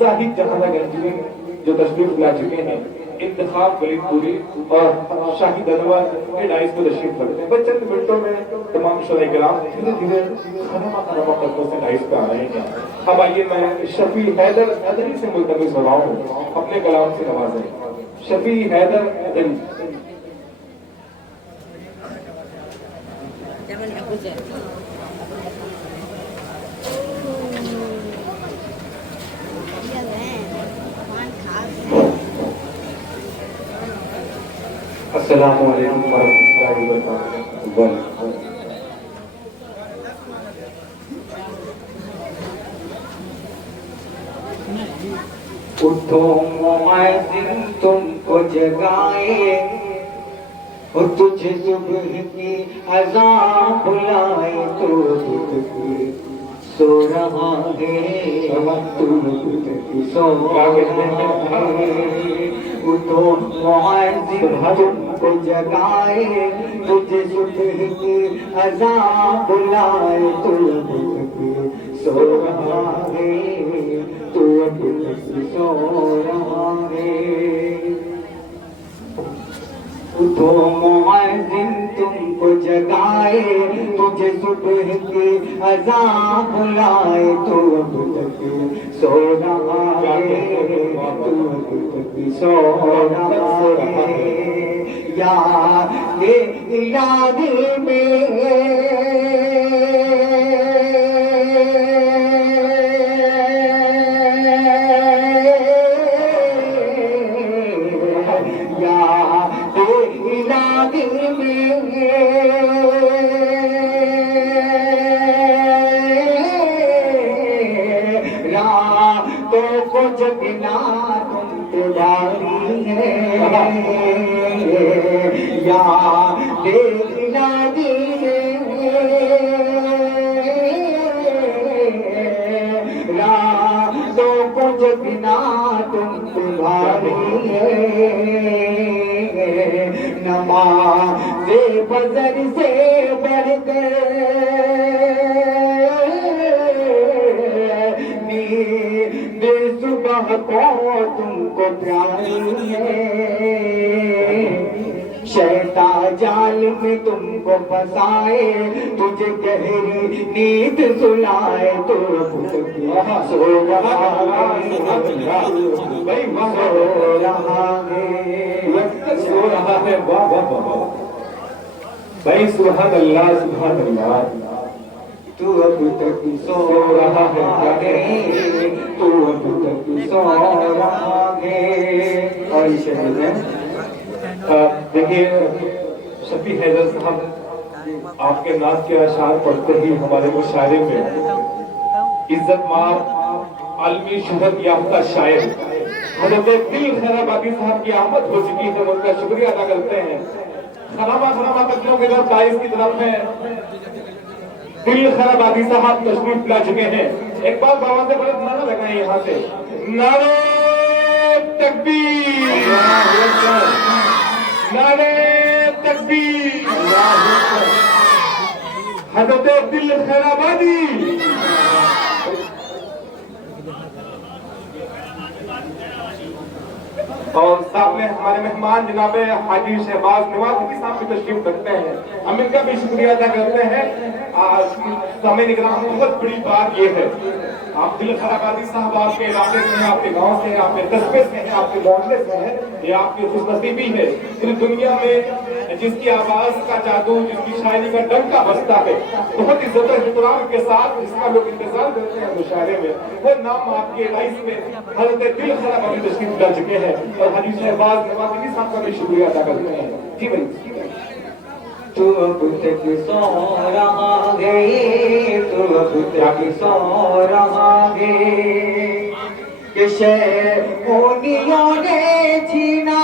साहिब जहानागंज जो तशरीफ ला चुके हैं, इंतखाब वलीदपुरी और शाहिद अनवर के डाइस को तशरीफ रखते हैं। बस चंद मिनटों में तमाम शुरा किराम धीरे धीरे खनमा कदमों से डाइस पे आ रहे हैं। अब आइए मैं शफी हैदर हैदरी से मुल्तमिस हो रहा हूँ, अपने कलाम से नवाजें। शफी हैदर हैदरी। अस्सलामु अलैकुम वरहमतुल्लाहि वबरकातुहू। उठो मुअज्जिन तुमको जगाए, और तुझे सुबह की अज़ान बुलाए, तो खुद की सो रहा है, तुम खुद की सो रहा है। उठो मुअज्जिन तुमको जगाए, तुझे सुबह की अज़ान बुलाए, तो खुद की सो रहा है, तो खुद की सो रहा है। उठो मुअज्जिन तुमको जगाए, तुझे सुबह की अज़ान बुलाए, तो अब तक सो रहा है, तो अब तक सो रहा है। याद इलाही में रातों को जगना तुम पुजारी है, या देखना दीने रातों को जगना तुम पुजारी है। नमाज़े फजर से बढ़कर नींद सुबह को तुमको प्यारी है। शैतान जाल में तुमको फंसाए, तुझे गहरी नींद सुलाए, तो सो रहा है, सो रहा है। वाह वाह वाह भाई, सुभान अल्लाह सुभान अल्लाह। तू अब तक सो रहा है, तू अब तक सो रहा है। और देखिए शफी हैदर साहब, आपके नात के अशार पढ़ते ही हमारे मुशायरे में इज्जत मार आलमी शोहरत याफ्ता शायर हज़रत दिल खैराबादी साहब की आमद हो चुकी है। उनका शुक्रिया अदा करते हैं। खरामा कदमों के घर ताइफ की तरफ में दिल खैराबादी साहब तशरीफ ला चुके हैं। एक बार बाबा से बड़े नारा लगाए यहाँ से, नारे तकबीर, नारे तकबीर। हज़रत दिल खैराबादी। और सामने हमारे मेहमान जनाब हाजी शहबाज नवाज़ी साहब की तशरीफ रखते हैं। हम इनका भी शुक्रिया अदा करते हैं। समय निगरान बहुत बड़ी बात यह है, आप दिल खैराबादी साहब आपके इलाके से हैं, आपके गांव से हैं, आपके कस्बे से हैं, आपके मोहल्ले से हैं, ये आपकी खुशनसीबी है। पूरी दुनिया में जिसकी आवाज का जादू, जिसकी शायरी का डंका बजता है, बहुत इज्जत एहतराम के साथ इसका लोग इंतजार करते हैं मुशायरे में, वो नाम आपके लाइफ में हज़रत दिल खैराबादी तशरीफ ला चुके हैं। और हाजी शहबाज नवाज़ी साहब का भी शुक्रिया अदा करते हैं। जी भाई। तू अब तक सो रहा है, तू अब तक सो रहा है, कि शैतानियों ने छीना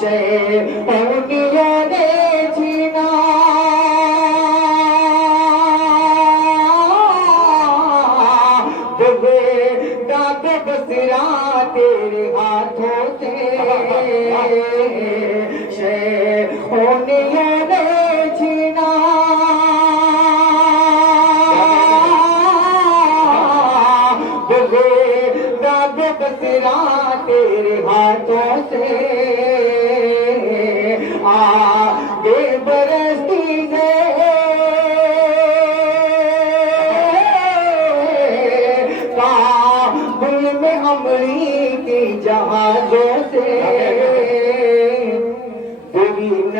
शैतानियों ने छीना, बसरा तेरे हाथों से शैतानियों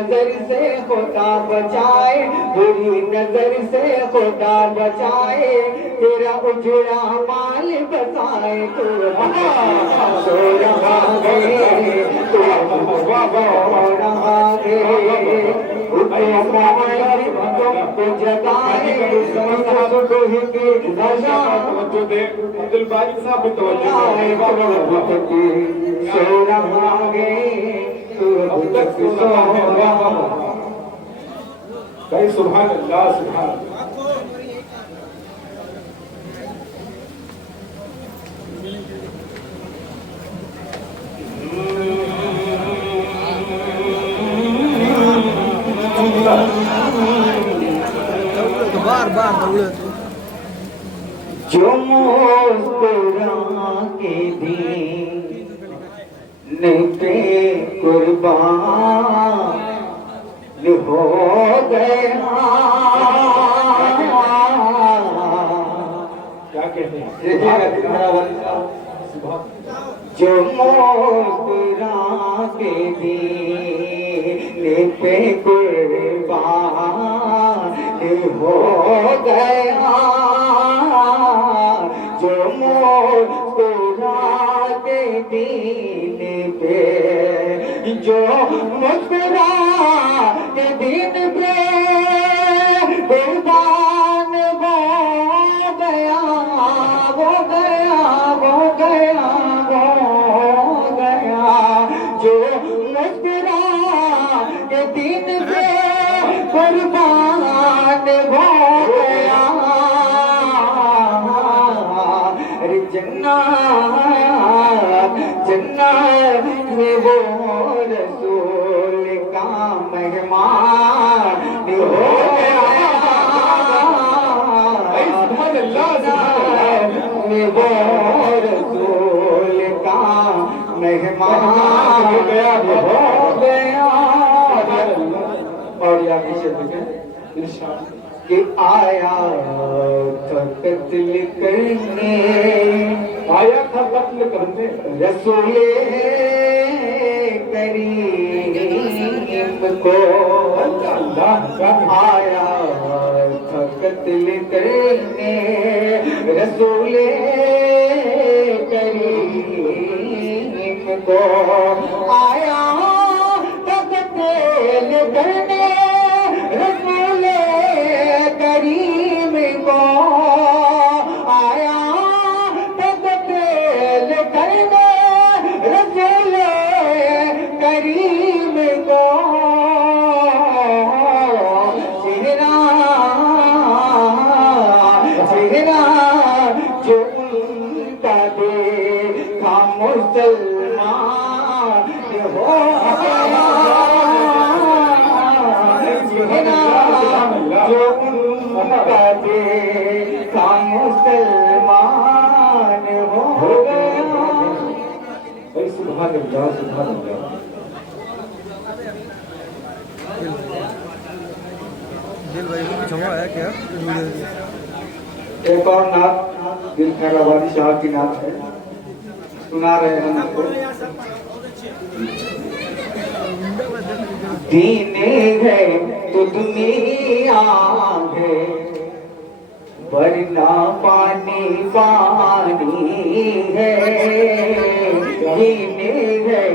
नजर से खुदा बचाए, बुरी नजर से खुदा बचाए, तेरा उजड़ा माल बसाए। तू सो रहा है, तू सो रहा है, तुमको जगाए तवज्जो दे, दिल बारी साहब भी तवज्जो दे। सो रहा है, तू अब तक सो रहा है। भाई सुभान अल्लाह, सुभान अल्लाह। जो मुस्कुरा के दीन पे कुर्बान हो गया। क्या कहते हैं? जो मुस्कुरा के दीन पे कुर्बान हो गया, जो मुस्कुरा के दीन पे, जो मुस्कुरा के दीन पे कुर्बान हो गया, वो गया, वो गया, वो गया। जो मुस्कुरा के दीन पे कुर्बान हो गया, अरे जन्नत जन्नत में वो रसूल का मेहमान हो गया। में वो रसूल का मेहमान हो गया, हो गया। और या कि आया था कत्ल करने, आया था कत्ल करने रसूले करीम को, आया था कत्ल करने रसूले करीम को, आया था कत्ल करने रसूले करीम को, आया तब तेल करने रसूल करीम को। चेहरा चेहरा जो उनका देखा मुसलमान हो गया, जो उनका देखा मुसलमान हो गया। भाई सुभान अल्लाह, सुभान अल्लाह। दिल भाई को क्षमा है क्या? एक और नात दिल खैराबादी साहब की नात है, सुना रहे हैं हमको। दीन है तो दुनिया है, वरना पानी पानी है। दीन है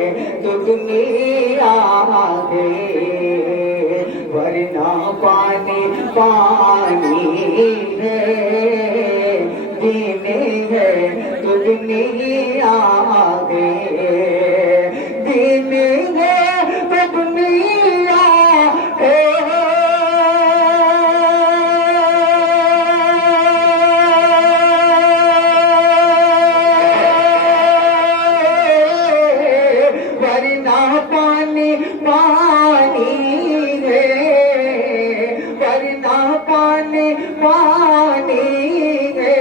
तो दुनिया है, वरना पानी पानी है। दीन है तो दुनिया है, दीन है तो दुनिया है। वरना पानी पानी है, वरना पानी पानी है।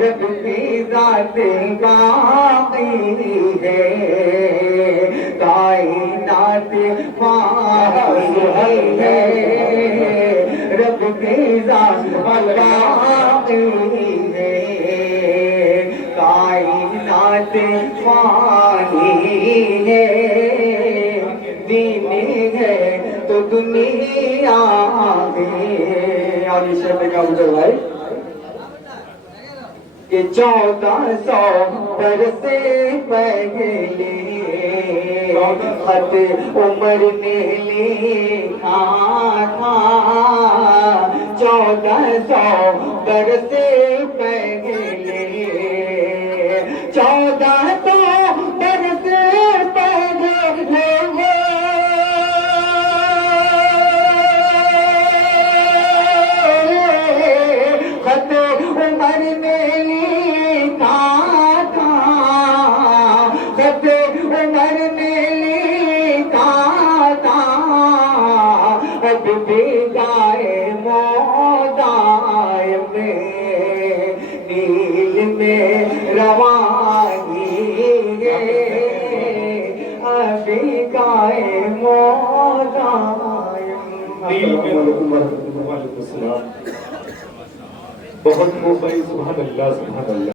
रब की जात बाकी है, कायनात बाकी है। रब की जात बाकी है, कायनात फानी है। दीन है तो दुनिया में। और इस शब्द का उधर भाई कि 1400 बरस पहले खत उमर ने लिखा था। 1400 बरस पहले 1400 बरस पहले खत उमर ने लिखा था। खत उमर ने लिखा था। अब भी गाए मोदाय में नील में रवानी है। अभी गाए मोदाय बहुत खूब भाई, सुभान अल्लाह सुभान अल्लाह।